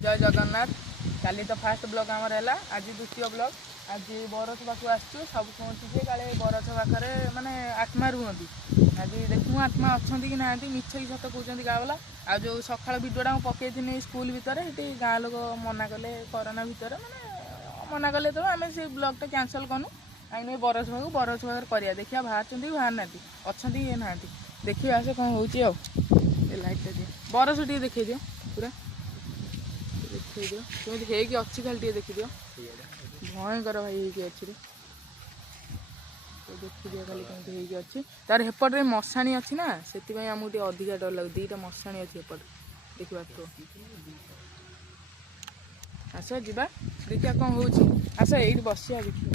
जय जगन्नाथ। काली तो fast blog आमर है, आज द्वितीय ब्लॉग। आज बरछ पाक आसचु सब कहते काले बरछ पाखे माने आत्मा रुहति। आज देखू आत्मा अच्छा कि ना मिछ कि सत कहते गाँ वाला। आज जो सका भिडियोटा पकई स्कूल भितर ये गाँ लोक मना कले कोरोना भितर माने मना कले तो आम से ब्लॉगटा कैंसल करूँ आई बरछ पाखे कर देखिए बाहर बाहर ना अच्छा ये ना देखिए आसे कौन हो लाइटा दिए बरछ टे देखे दियो पूरा देखिए दियो कमी अच्छी खाली टे देखी दियो भयंकर भाई अच्छी देखी दियो खाली कमी अच्छी तार हेपटे मशाणी अच्छी ना से आमको अधिका डर लगे दीटा मशाणी अच्छी एपटे देखा तो आस जा देखिए कौन हो आस ये बसिया देखिए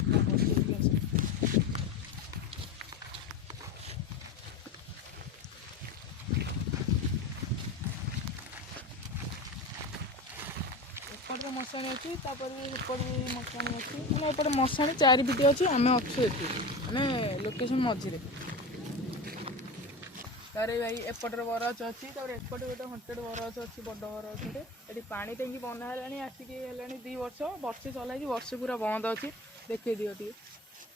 एपटे मशाणी अच्छी मशाणी अच्छी मैंने एपटे मशाणी चारिपिट अच्छी आम अच्छे ये मैंने लोकेशन मझे तार भाई एपटर बरछ अच्छी एपटे गोटे हंटेड बरछ अच्छी बड़ बरछ ये पानी टैंकी बना है आसिक 2 वर्ष वर्षे चल वर्षे पूरा बंद अच्छी देखिए दियो टे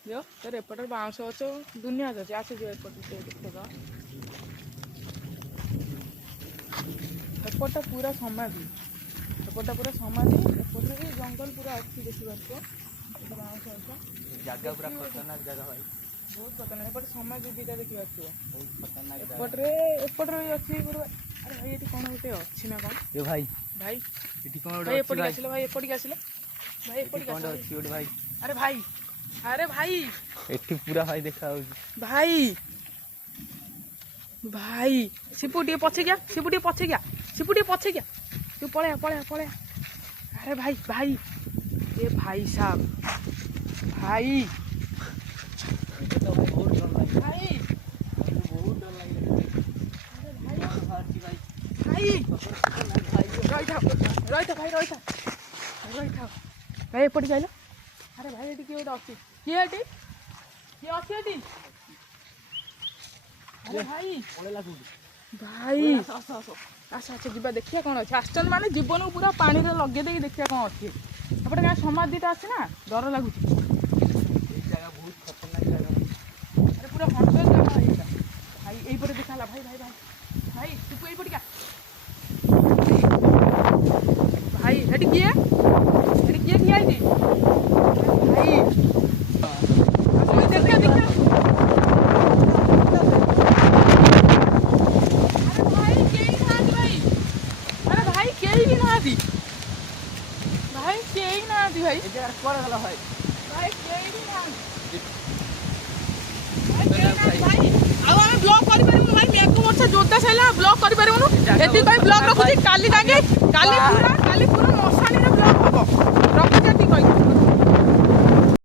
दियो तार एपटे बाउंश गछ दुनिया अच्छे आस एपटे देख एपटा पूरा समाधि एपटा पूरा समाधि एपटे जंगल पूरा अच्छी देखिए बाउंश जगह पूरा खतरनाक जगह भाई बहुत खतरनाक एपटे समाधि दुईटा देखिए एपटे एपटे अच्छी अरे भाई ये कौन गोटे अच्छी ना कौन ए भाई भाई एटी कोन भाई एपटे आसिले भाई एपटे आसिले भाई एपटे कोन अछि ओटे भाई अरे भाई एटी पूरा भाई देखा हो भाई भाई सिपू टे पछे गया सिपू टे पछे गया सिपू टे पछे गया तू पळे पळे अरे भाई भाई ये भाई साहब भाई तो भाई बहुत डर लगे भाई बहुत डर लगे भाई भाई एपटे जाइल अरे भाई ये किए गोटे अच्छी किए किए अच्छी अरे भाई पळेला भाई आस अच्छा जी देखिए कौन अच्छे आसन माने जीवन को पूरा पानी रे लगे दे देखिए कौन अच्छी एपटे क्या समाधिटा अच्छी ना डर लगुच जगह बहुत खतरनाक जगह अरे पूरा हंड्रेड जगह ये भाई यही देखा भाई भाई भाई भाई तू यही क्या भाई हेटी किए किया है भाई देखिए देखिए भाई ए जगह कोन गला भाई भाई केही ना भाई आउ हम ब्लॉक करि परमु भाई मेको मोर से जोरदार सैला ब्लॉक करि परमुनु एति भाई ब्लॉक रखुची काली जागे काली पूरा